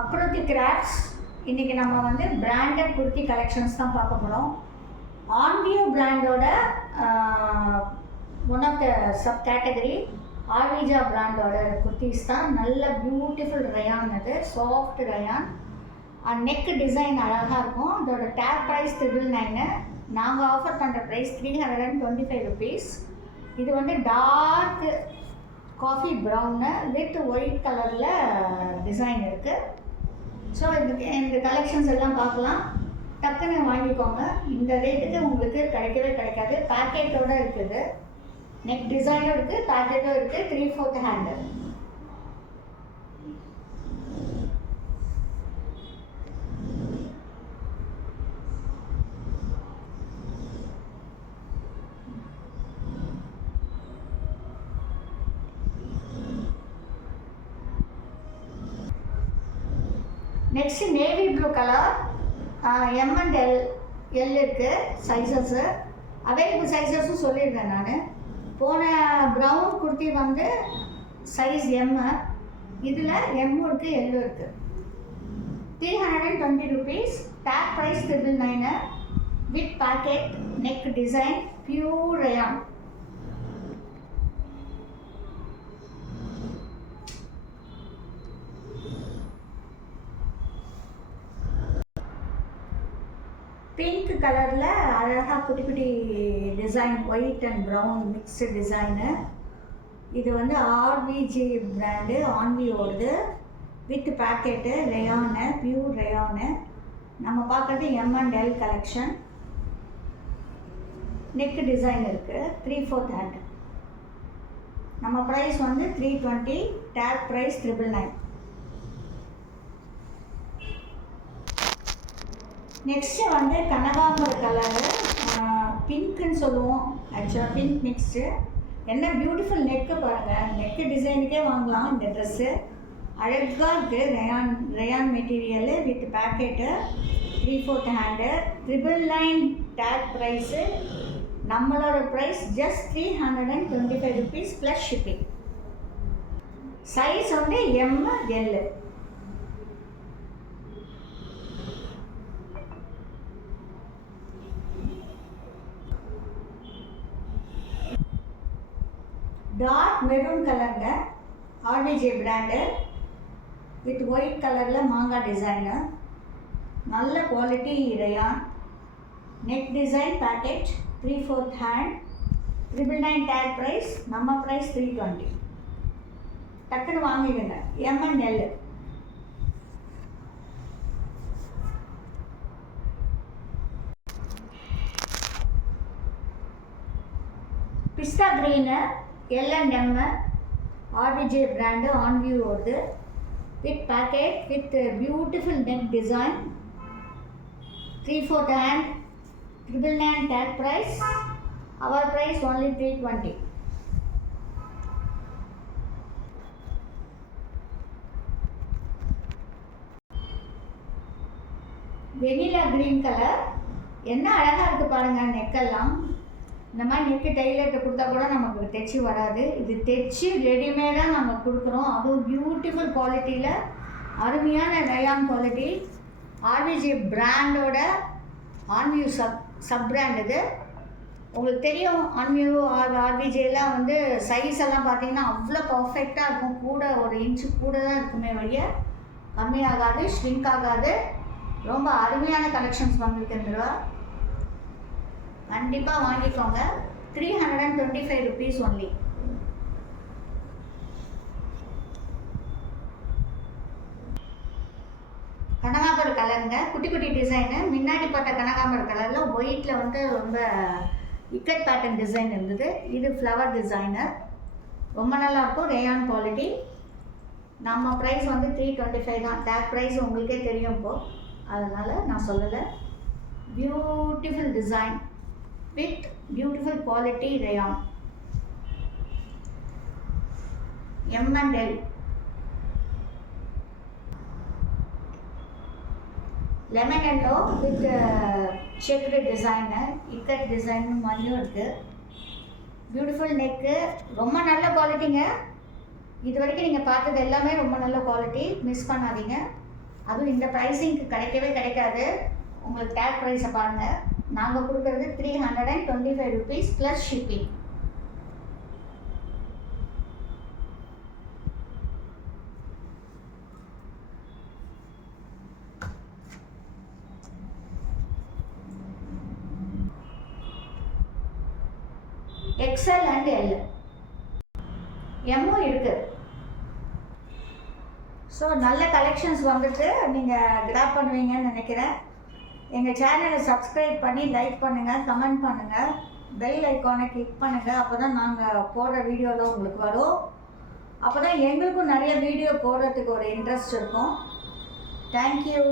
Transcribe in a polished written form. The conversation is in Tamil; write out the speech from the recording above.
அக்ருதி கிராஃப்ட்ஸ். இன்றைக்கி நம்ம வந்து பிராண்டட் குர்த்தி கலெக்ஷன்ஸ் தான் பார்க்க போகிறோம். ஆன்வியோ பிராண்டோட one of the sub category RVJ பிராண்டோட குர்த்திஸ் தான். நல்ல பியூட்டிஃபுல் ரயான், அது சாஃப்ட் ரயான். நெக் டிசைன் அழகாக இருக்கும். அதோட டேக் ப்ரைஸ் 999. நாங்கள் ஆஃபர் பண்ணுற ப்ரைஸ் 325 rupees. இது வந்து dark coffee brown with white கலரில் டிசைன் இருக்குது. ஸோ இந்த கலெக்ஷன்ஸ் எல்லாம் பார்க்கலாம். டக்குன்னு வாங்கிக்கோங்க. இந்த ரேட்டுக்கு உங்களுக்கு கிடைக்கவே கிடைக்காது. பேக்கெட்டோடு இருக்குது, நெக் டிசைனும் இருக்குது, பேக்கெட்டும் இருக்குது. 3/4 handle. Next navy blue colour, M and L இருக்குது சைஸஸ்ஸு. அவைலபிள் சைஸஸும் சொல்லியிருந்தேன் நான். போன ப்ரௌன் குர்த்தி வந்து சைஸ் M, இதில் M இருக்குது, L இருக்குது. 320 rupees. Tag price 999 with pocket. Neck design pure rayon. Pink கலரில் அழகாக குட்டி குட்டி design, white and brown mixed design. இது வந்து ஆர்விஜி பிராண்டு, ஆன்வியோடது with pocket. Rayon, pure rayon. நம்ம பார்க்குறது M and L collection. Neck design இருக்குது. 3/4 ஹேண்ட். நம்ம ப்ரைஸ் வந்து 320. Take price 999. நெக்ஸ்ட்டு வந்து கனகாம்பர கலரு, பிங்க்குன்னு சொல்லுவோம். ஆக்சுவலாக பிங்க் மிக்ஸ்டு. என்ன பியூட்டிஃபுல் நெக்கு பாருங்கள். நெக்கு டிசைனுக்கே வாங்கலாம் இந்த ட்ரெஸ்ஸு. அழகாக இருக்குது. Rayon material with pocket. 3/4 hand. 999 tag price. நம்மளோட price just 325 rupees plus shipping. Size வந்து M, L. டார்க் மெரூன் கலருங்க, ஆர்விஜே பிராண்டு வித் ஒயிட் கலரில் மாங்காய் டிசைனு. நல்ல quality rayon. Neck design pocket. 3/4 hand. 999 tag price. நம்ம ப்ரைஸ் 320. டக்குன்னு வாங்கிடுங்க. M and L. Pista green, L and M, RVJ brand, ஆன்வியோடது with pocket with beautiful neck design. 3/4 hand. 999 tag price. Our price only 320. Vanilla green colour. என்ன அழகாக இருக்குது பாருங்கள் நெக்கெல்லாம். இந்த மாதிரி நெக்கு டெய்லர்கிட்ட கொடுத்தா கூட நமக்கு தைச்சி வராது. இது தைச்சி ரெடிமேடாக நம்ம கொடுக்குறோம். அதுவும் பியூட்டிஃபுல் குவாலிட்டியில், அருமையான ரயான் குவாலிட்டி. ஆர்விஜி பிராண்டோட ஆன்வியூ சப் பிராண்ட் இது. உங்களுக்கு தெரியும் ஆன்வியூ ஆர்விஜேலாம் வந்து சைஸ் எல்லாம் பார்த்தீங்கன்னா அவ்வளோ பர்ஃபெக்டாக இருக்கும். கூட 1 இன்ச்சு கூட தான் இருக்குமே வழிய கம்மியாகாது, ஷ்ரிங்க் ஆகாது. ரொம்ப அருமையான கலெக்ஷன்ஸ் வந்துருக்குன்றா. கண்டிப்பாக வாங்கிக்கோங்க. 325 rupees ஒன்லி. கனகாம்பர கலருங்க, குட்டி குட்டி டிசைனு. முன்னாடி பார்த்த கனகாம்பர கலரில் ஒயிட்டில் வந்து ரொம்ப இக்கட் பேட்டர்ன் டிசைன் இருந்தது. இது ஃப்ளவர் டிசைனர். ரொம்ப நல்லாயிருக்கும். Rayon quality. நம்ம ப்ரைஸ் வந்து 325 தான். டேக் ப்ரைஸ் உங்களுக்கே தெரியும் இப்போது, அதனால் நான் சொல்லலை. Beautiful design with beautiful quality rayon. M and L. Lemon yellow with checked design, ikat design மாதிரியும் இருக்குது. Beautiful neck. ரொம்ப நல்ல குவாலிட்டிங்க. இது வரைக்கும் நீங்கள் பார்த்தது எல்லாமே ரொம்ப நல்ல குவாலிட்டி. மிஸ் பண்ணாதீங்க. அதுவும் இந்த ப்ரைஸிங்க்கு கிடைக்கவே கிடைக்காது. உங்களுக்கு டேக் ப்ரைஸை பாருங்கள். நாங்கள் கொடுக்குறது 325 rupees plus shipping. XL and L எம்மும் இருக்குது. ஸோ நல்ல கலெக்ஷன்ஸ் வந்துட்டு நீங்கள் கிராப் பண்ணுவீங்கன்னு நினைக்கிறேன். எங்கள் சேனலை சப்ஸ்கிரைப் பண்ணி லைக் பண்ணுங்கள், கமெண்ட் பண்ணுங்கள், பெல் ஐக்கானை கிளிக் பண்ணுங்கள். அப்போ தான் நாங்கள் போடுற வீடியோவில் உங்களுக்கு வரும். அப்போ தான் எங்களுக்கும் நிறைய வீடியோ போடுறதுக்கு ஒரு இன்ட்ரெஸ்ட் இருக்கும். தேங்க்யூ.